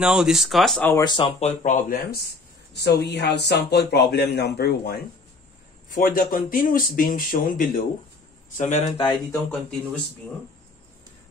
Now discuss our sample problems. So we have sample problem number 1. For the continuous beam shown below, so meron tayo ditong continuous beam.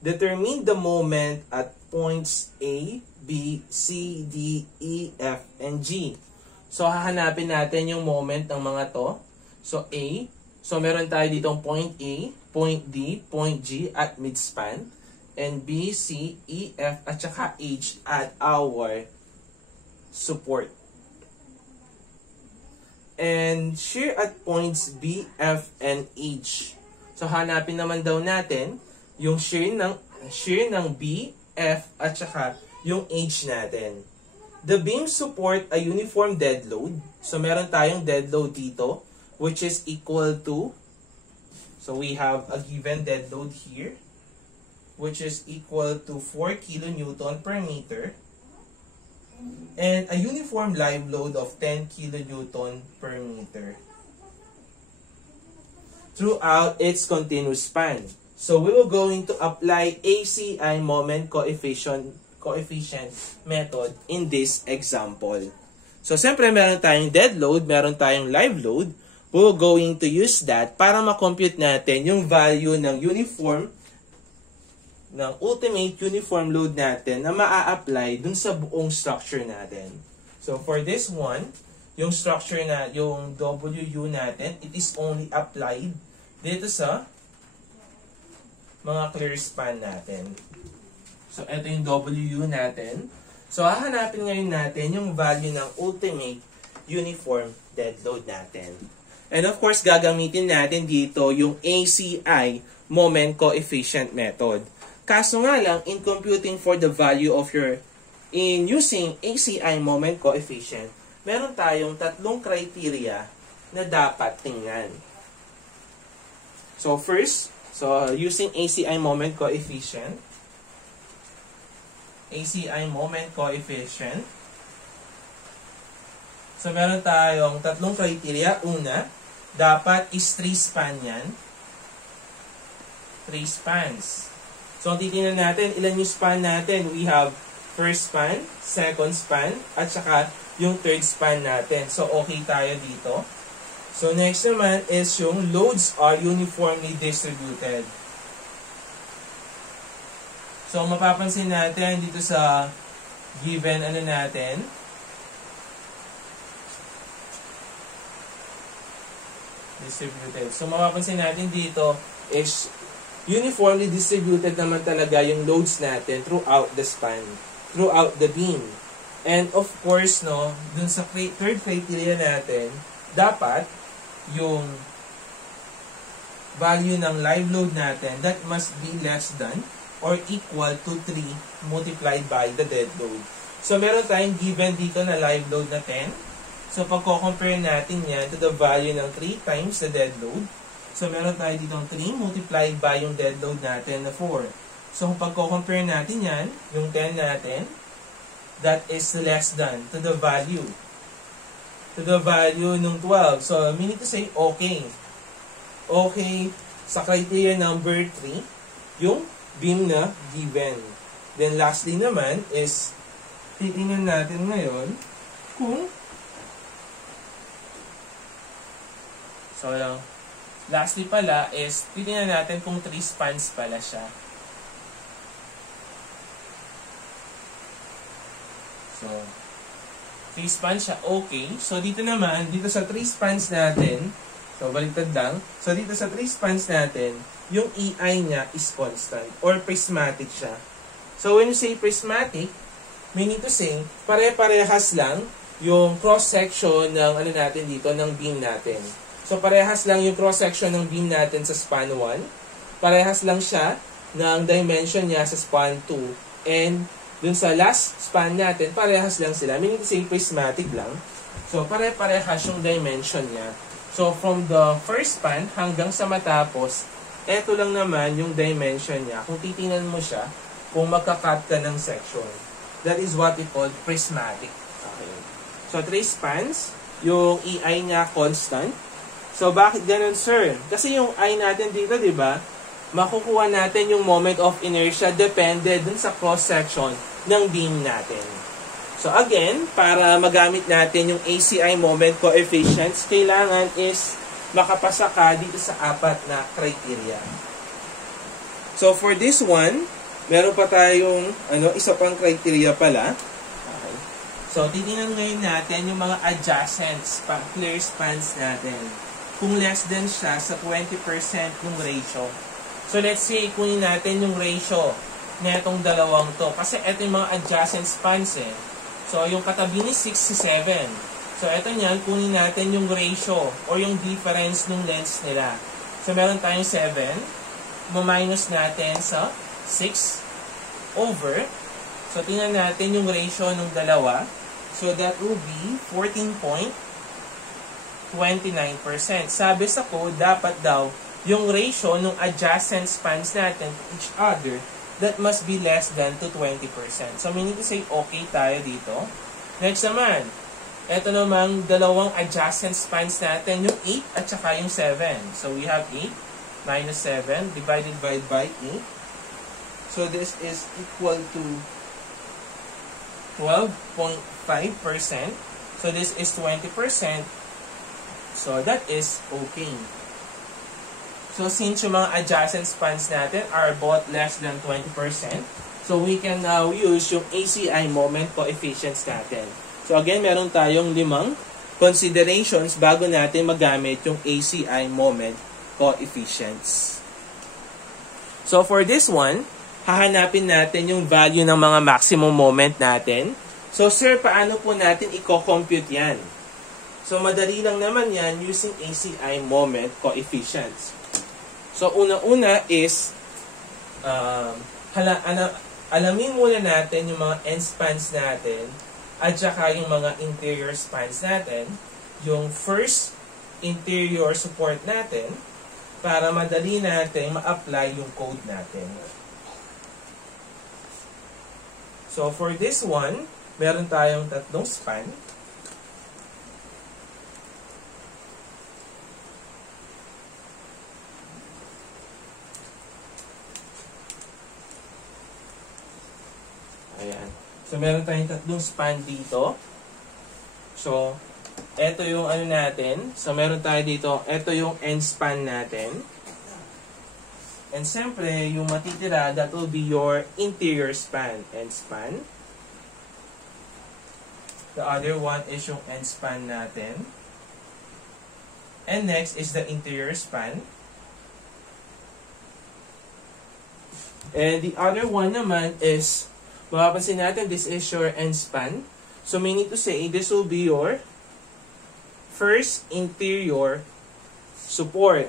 Determine the moment at points A, B, C, D, E, F, and G. So hahanapin natin yung moment ng mga to. So A, so meron tayo ditong point A, point D, point G at midspan. And B, C, E, F, at saka H at our support. And shear at points B, F, and H. So hanapin naman daw natin yung shear ng B, F, at saka yung H natin. The beams support a uniform dead load. So meron tayong dead load dito, which is equal to, so we have a given dead load here, which is equal to 4 kilonewton per meter, and a uniform live load of 10 kilonewton per meter throughout its continuous span. So we will going to apply ACI moment coefficient method in this example. So siyempre meron tayong dead load, meron tayong live load. We will going to use that para ma-compute natin yung value ng ultimate uniform load natin na maa-apply dun sa buong structure natin. So for this one, yung structure na, yung WU natin, it is only applied dito sa mga clear span natin. So ito yung WU natin. So hahanapin ngayon natin yung value ng ultimate uniform dead load natin. And of course, gagamitin natin dito yung ACI moment coefficient method. Kaso nga lang, in computing for the value of in using ACI moment coefficient, meron tayong tatlong criteria na dapat tingnan. So first, using ACI moment coefficient, so meron tayong tatlong criteria. Una, dapat is 3 span yan. 3 spans. So, titingnan natin ilan yung span natin. We have first span, second span, at saka yung third span natin. So, okay tayo dito. So, next naman is yung loads are uniformly distributed. So, mapapansin natin dito sa given natin. Distributed. So, mapapansin natin dito is uniformly distributed naman talaga yung loads natin throughout the span, throughout the beam. And of course, dun sa third criteria natin, dapat yung value ng live load natin, that must be less than or equal to 3 multiplied by the dead load. So meron tayong given dito na live load na 10. So pagko-compare natin yan to the value ng 3 times the dead load, so, meron tayo dito 3 multiplied by yung dead load natin na 4. So, kung pagko-compare natin yan, yung 10 natin, that is less than to the value nung 12. So, meaning to say, okay. Okay, sa criteria number 3, yung beam na given. Then, lastly naman is, titingnan natin ngayon kung lastly pala is, titingnan natin kung 3 spans pala siya. So, 3 spans siya, okay. So, dito naman, dito sa 3 spans natin, so, baliktad lang. So, dito sa 3 spans natin, yung EI niya is constant or prismatic siya. So, when you say prismatic, meaning to say, pare-parehas lang yung cross-section ng natin dito, ng beam natin. So, parehas lang yung cross-section ng beam natin sa span 1. Parehas lang siya ng dimension niya sa span 2. And dun sa last span natin, parehas lang sila. Meaning to say, prismatic lang. So, pare-parehas yung dimension niya. So, from the first span hanggang sa matapos, eto lang naman yung dimension niya. Kung titingnan mo siya, kung magka-cut ka ng section. That is what we call prismatic. Okay. So, 3 spans. Yung EI niya constant. So, bakit ganun, sir? Kasi yung I natin dito, di ba, makukuha natin yung moment of inertia depende dun sa cross-section ng beam natin. So again, para magamit natin yung ACI moment coefficients, kailangan is makapasa ka dito sa 4 na criteria. So for this one, meron pa tayong isa pang criteria pala. Okay. So titingnan ngayon natin yung mga adjacents, clear spans natin. Kung less than siya sa 20% yung ratio. So let's say, kunin natin yung ratio na itong dalawang to. Kasi ito yung mga adjacent spans eh. So yung katabi ni 6 si 7. So ito niyan, kunin natin yung ratio or yung difference ng lengths nila. So meron tayong 7. Ma-minus natin sa 6 over. So tingnan natin yung ratio ng dalawa. So that will be 14.29%. Sabi sa code, dapat daw yung ratio ng adjacent spans natin to each other, that must be less than to 20%. So we need to say okay tayo dito. Next naman, ito namang dalawang adjacent spans natin, yung 8 at saka yung 7. So we have 8 minus 7 divided by 8. So this is equal to 12.5%. So this is 20%. So that is okay. So since yung mga adjacent spans natin are both less than 20%, so we can now use yung ACI moment coefficients natin. So again, meron tayong 5 considerations bago natin magamit yung ACI moment coefficients. So for this one, hahanapin natin yung value ng mga maximum moment natin. So sir, paano po natin i-compute yan? So madali lang naman yan using ACI moment coefficients. So una-una is alamin muna natin yung mga end spans natin at saka yung mga interior spans natin, yung first interior support natin para madali natin ma-apply yung code natin. So for this one, meron tayong 3 span. Ayan. So meron tayong 3 span dito. So ito yung natin. So meron tayo dito, ito yung end span natin. And siyempre, yung matitira, that will be your interior span. End span. The other one is yung end span natin. And next is the interior span. And the other one naman is, mapapansin natin, this is your end span. So we need to say, this will be your first interior support.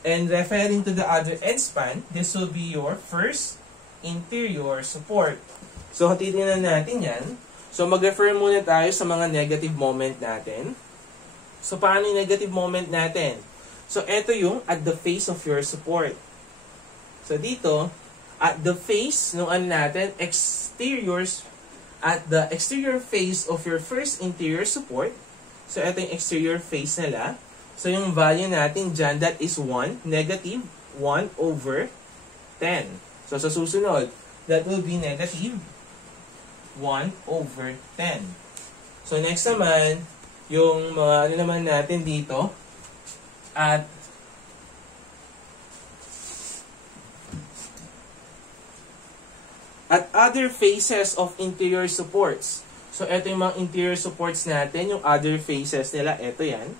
And referring to the other end span, this will be your first interior support. So titingnan natin yan. So mag-refer muna tayo sa mga negative moment natin. So paano yung negative moment natin? So ito yung at the face of your support. So dito, at the face ng natin, exteriors, at the exterior face of your first interior support. So ito yung exterior face nila. So yung value natin dyan, that is 1, negative 1 over 10. So sa susunod, that will be negative 1 over 10. So next naman, yung mga naman natin dito, at other faces of interior supports. So ito yung mga interior supports natin, yung other faces nila, ito yan.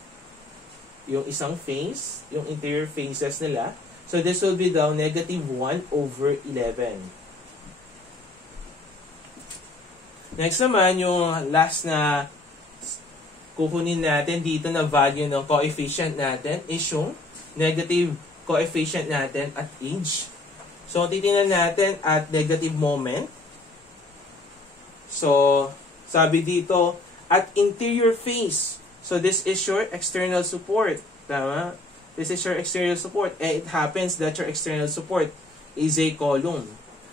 Yung isang face, yung interior faces nila. So this will be daw negative 1 over 11. Next naman, yung last na kukunin natin dito na value ng coefficient natin is yung negative coefficient natin at age. So titingnan natin at negative moment. So sabi dito, at interior face. So this is your external support. Tama? This is your external support. And it happens that your external support is a column.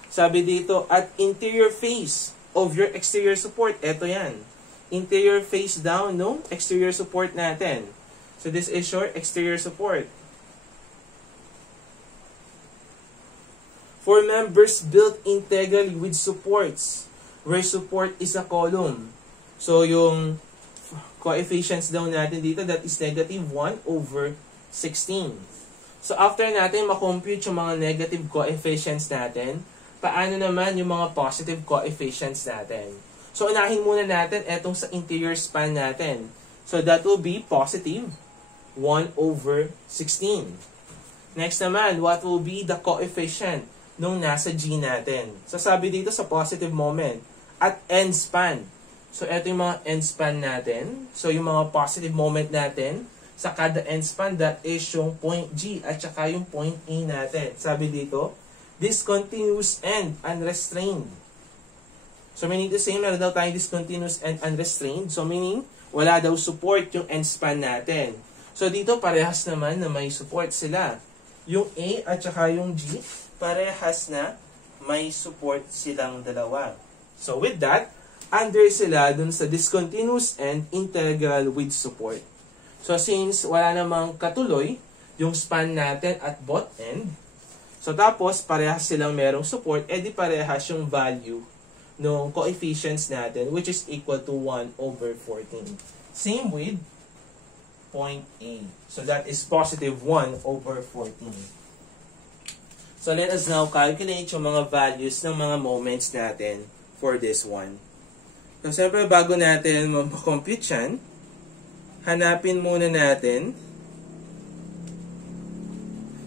Sabi dito, at interior face of your exterior support, eto yan. Interior face down, no? Exterior support natin. So this is your exterior support. For members built integrally with supports. where support is a column. So, yung coefficients daw natin dito, that is negative 1 over 16. So, after natin makompute yung mga negative coefficients natin, paano naman yung mga positive coefficients natin? So, unahin muna natin etong sa interior span natin. So, that will be positive 1 over 16. Next naman, what will be the coefficient nung nasa G natin? So, sabi dito sa positive moment, at end span. So, ito yung mga end span natin. So, yung mga positive moment natin, sa kada end span, that is yung point G at saka yung point A natin. Sabi dito, discontinuous and unrestrained. So, meaning to say, meron daw tayong discontinuous and unrestrained. So, meaning, wala daw support yung end span natin. So, dito parehas naman na may support sila. Yung A at saka yung G, parehas na may support silang dalawa. So, with that, under sila dun sa discontinuous and integral with support. So, since wala namang katuloy yung span natin at both end, so tapos parehas silang merong support, edi parehas yung value ng coefficients natin, which is equal to 1 over 14. Same with point A. So, that is positive 1 over 14. So, let us now calculate yung mga values ng mga moments natin for this one. So, siyempre, bago natin mag-compute yan, hanapin muna natin.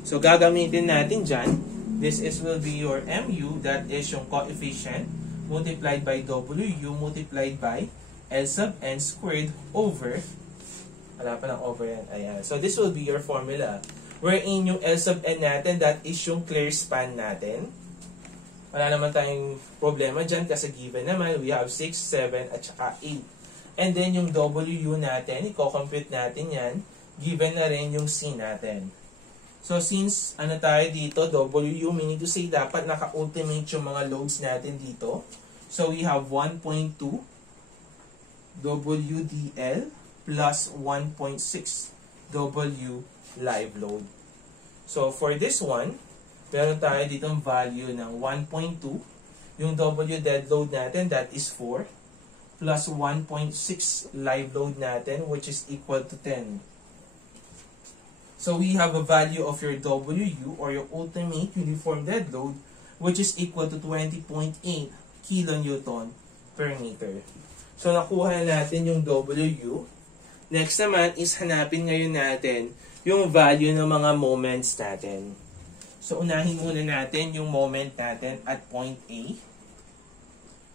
So, gagamitin natin dyan. This will be your MU, that is yung coefficient, multiplied by WU, multiplied by L sub n squared over, wala pa ng over yan, ayan. So, this will be your formula. Wherein yung L sub n natin, that is yung clear span natin. Wala naman tayong problema dyan kasi given naman, we have 6, 7, at saka 8. And then yung WU natin, i-compute natin yan, given na rin yung C natin. So since, ano tayo dito, WU, meaning to say, dapat naka-ultimate yung mga loads natin dito. So we have 1.2 WDL plus 1.6 W live load. So for this one, meron tayo ditong value ng 1.2. Yung W dead load natin, that is 4. Plus 1.6 live load natin, which is equal to 10. So we have a value of your WU, or your ultimate uniform dead load, which is equal to 20.8 kilonewton per meter. So nakuha natin yung WU. Next naman is hanapin ngayon natin yung value ng mga moments natin. So unahin muna natin yung moment natin at point A.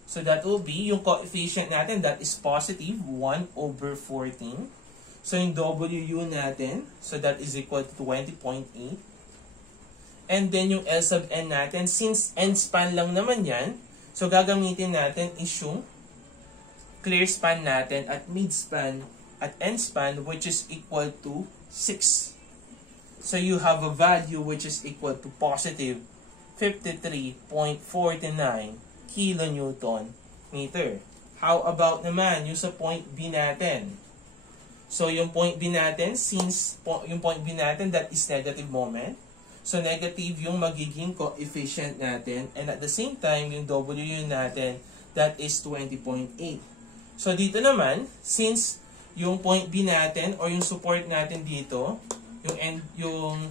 So that will be yung coefficient natin, that is positive 1 over 14. So yung WU natin, so that is equal to 20.8. And then yung L sub n natin, since end span lang naman yan, so gagamitin natin is yung clear span natin at mid span at end span, which is equal to 6. So you have a value which is equal to positive 53.49 kilonewton meter. How about naman yung sa point B natin? So yung point B natin, since yung point B natin, that is negative moment. So negative yung magiging coefficient natin, and at the same time yung WU natin, that is 20.8. So dito naman, since yung point B natin or yung support natin dito, yung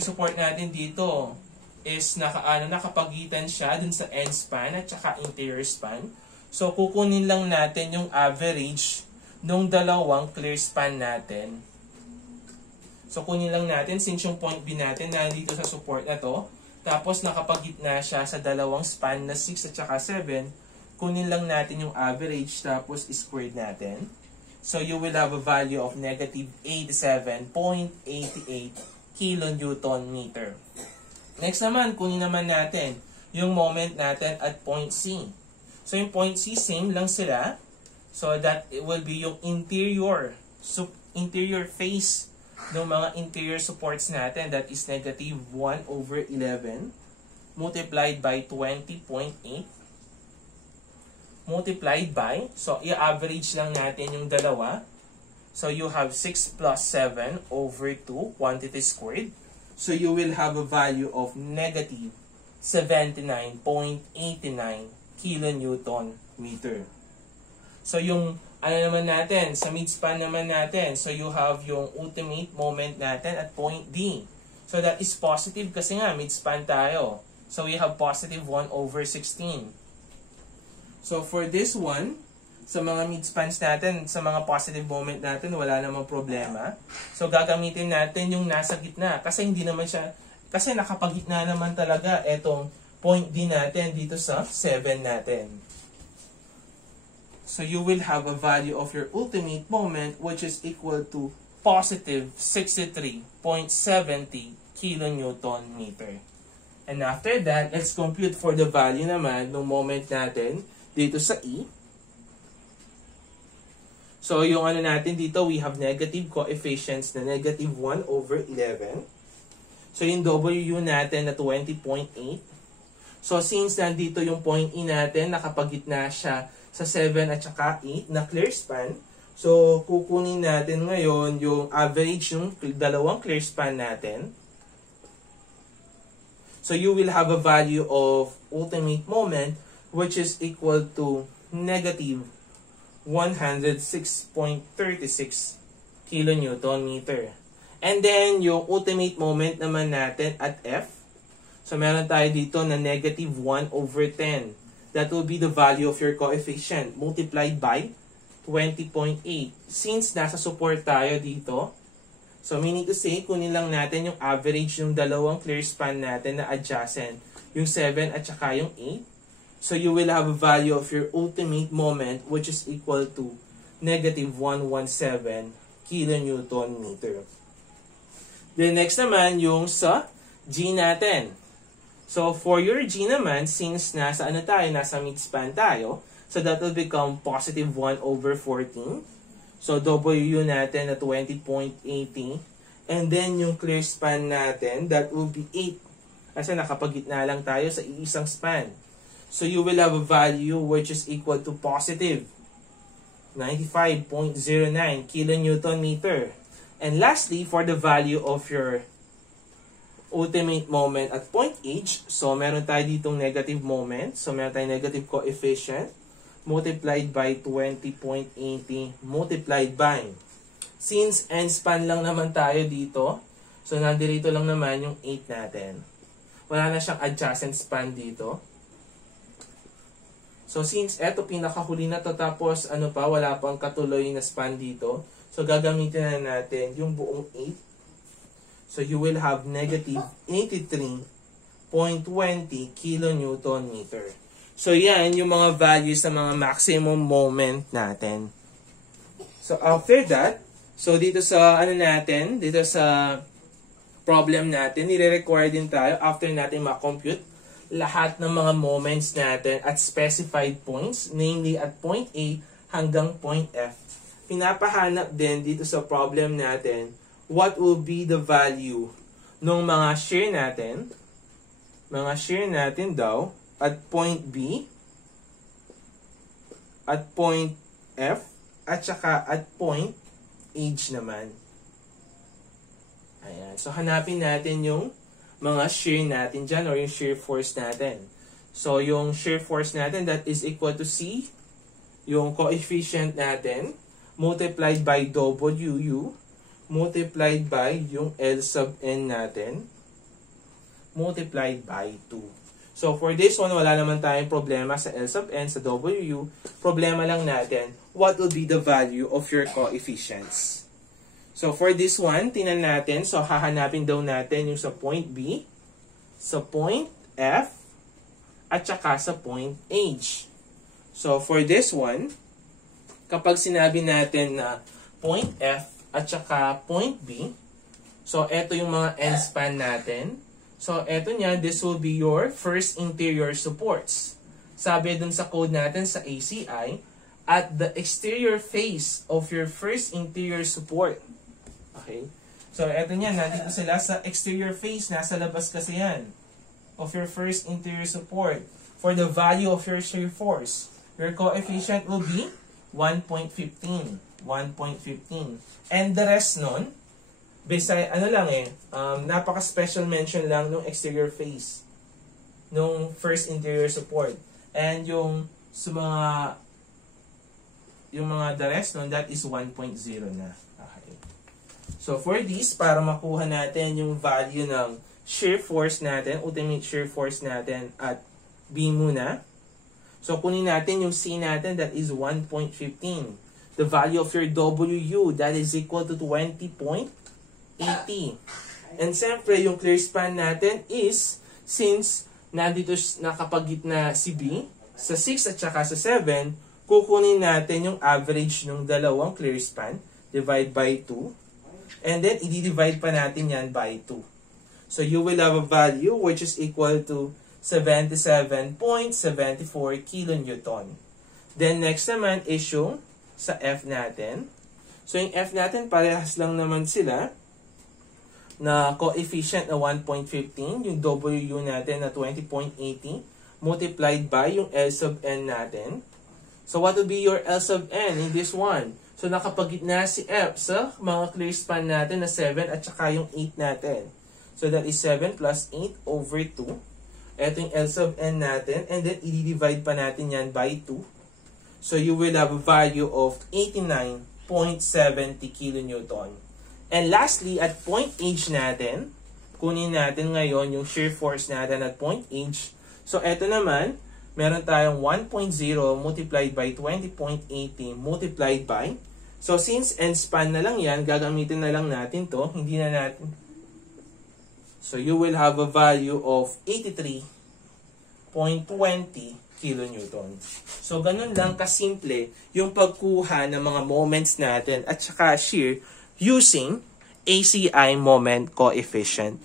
support natin dito is nakapagitan siya dun sa end span at saka interior span. So, kukunin lang natin yung average nung dalawang clear span natin. So, kunin lang natin since yung point B natin nandito sa support na to, tapos nakapagitna siya sa dalawang span na 6 at saka 7, kunin lang natin yung average tapos squared natin. So, you will have a value of negative 87.88 kilonewton meter. Next naman, kunin naman natin yung moment natin at point C. So, yung point C, same lang sila. So, that it will be yung interior face ng mga interior supports natin. That is negative 1 over 11 multiplied by 20.8 multiplied by, so, i-average lang natin yung dalawa. So, you have 6 plus 7 over 2 quantity squared. So, you will have a value of negative 79.89 kilonewton meter. So yung ano naman natin, sa midspan naman natin, so you have yung ultimate moment natin at point D. So that is positive kasi nga midspan tayo. So we have positive 1/16. So for this one, sa mga midspans natin, sa mga positive moment natin, wala namang problema. So gagamitin natin yung nasa gitna kasi hindi naman siya, kasi nakapagitna naman talaga etong point D natin dito sa 7 natin. So you will have a value of your ultimate moment which is equal to positive 63.70 kilonewton meter. And after that, let's compute for the value naman ng moment natin dito sa E. So yung ano natin dito, we have negative coefficients na negative 1/11. So yung WU natin na 20.8. So since nandito yung point E natin, nakapagitna siya sa 7 at saka 8 na clear span. So, kukunin natin ngayon yung average yung dalawang clear span natin. So, you will have a value of ultimate moment which is equal to negative 106.36 kilonewton meter. And then, yung ultimate moment naman natin at F. So, meron tayo dito na negative 1/10. That will be the value of your coefficient multiplied by 20.8. Since nasa support tayo dito, so meaning to say, kunin lang natin yung average yung dalawang clear span natin na adjacent, yung 7 at saka yung 8. So you will have a value of your ultimate moment which is equal to negative 117 kilonewton meter. Then next naman yung sa G natin. So, for your G naman, since nasa ano tayo, nasa midspan tayo, so that will become positive 1/14. So, WU natin na 20.80. And then, yung clear span natin, that will be 8. Kasi nakapagitna lang tayo sa isang span. So, you will have a value which is equal to positive 95.09 kilonewton meter. And lastly, for the value of your ultimate moment at point H, so meron tayo ditong negative moment, so meron tayong negative coefficient multiplied by 20.80 multiplied by, since end span lang naman tayo dito, so nandito lang naman yung 8 natin, wala na siyang adjacent span dito. So since eto pinakahuli na to, tapos ano pa, wala pang katuloy na span dito, so gagamitin na natin yung buong 8. So you will have negative 83.20 kilonewton meter. So yan yung mga values sa mga maximum moment natin. So after that, so dito sa ano natin, dito sa problem natin, nire-require din tayo after natin ma-compute lahat ng mga moments natin at specified points, namely at point A hanggang point F. Pinapahanap din dito sa problem natin what will be the value ng mga shear natin, daw, at point B, at point F, at saka at point H naman. Ayan. So, hanapin natin yung mga shear natin dyan, or yung shear force natin. So, yung shear force natin, that is equal to C, yung coefficient natin, multiplied by WU, multiplied by yung L sub n natin, multiplied by 2. So, for this one, wala naman tayong problema sa L sub n, sa WU. Problema lang natin, what will be the value of your coefficients. So, for this one, tingnan natin. So, hahanapin daw natin yung sa point B, sa point F, at saka sa point H. So, for this one, kapag sinabi natin na point F, at saka point B. So, eto yung mga end span natin. So, eto niya, this will be your first interior supports. Sabi dun sa code natin sa ACI, at the exterior face of your first interior support. Okay? So, eto niya, nandito sila sa exterior face. Nasa labas kasi yan. Of your first interior support. For the value of your shear force, your coefficient will be 1.15. 1.15. And the rest nun, beside, ano lang napaka-special mention lang nung exterior face, nung first interior support. And yung sa mga the rest nun, that is 1.0 na. Okay. So for this, para makuha natin yung value ng shear force natin, ultimate shear force natin at B muna. So kunin natin yung C natin, that is 1.15. The value of your WU, that is equal to 20.80. And siyempre, yung clear span natin is, since nandito nakapagitna si B, sa 6 at saka sa 7, kukunin natin yung average ng dalawang clear span, divide by 2, and then i-divide pa natin yan by 2. So you will have a value which is equal to 77.74 kilonewton. Then next naman is yung sa F natin. So yung F natin, parehas lang naman sila na coefficient na 1.15, yung WU natin na 20.80, multiplied by yung L sub n natin. So what will be your L sub n in this one? So nakapagitna si F sa mga clear span natin na 7 at saka yung 8 natin. So that is 7 plus 8 over 2. Ito yung L sub n natin, and then i-divide pa natin yan by 2. So you will have a value of 89.70 kilonewton. And lastly, at point H natin, kunin natin ngayon yung shear force natin at point H. So ito naman, meron tayong 1.0 multiplied by 20.80 multiplied by. So since end span na lang yan, gagamitin na lang natin to, hindi na natin. So you will have a value of 83.20 kilonewton. So ganun lang kasimple yung pagkuha ng mga moments natin at saka shear using ACI moment coefficient.